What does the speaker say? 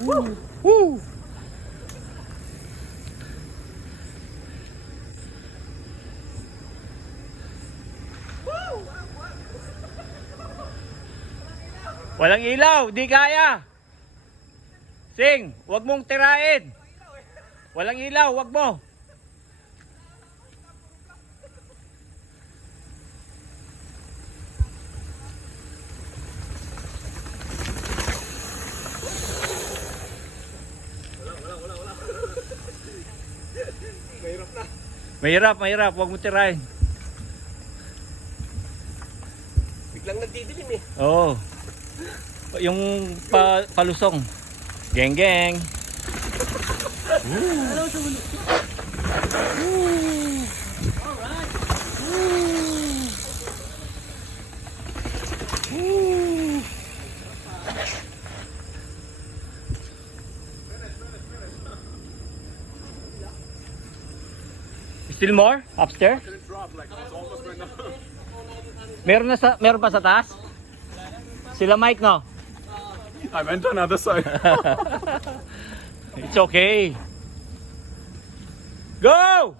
Woo! Woo! Walang ilaw, di kaya. Sing, wag mong tirain. Walang ilaw, wag mo. Mahirap, wag mo tirain. Biglang nagdidilim eh. Oo. Yung palusong. Geng geng. Still more upstairs? Meron pa sa taas? Sila Mike, no? I went on other side. It's okay. Go!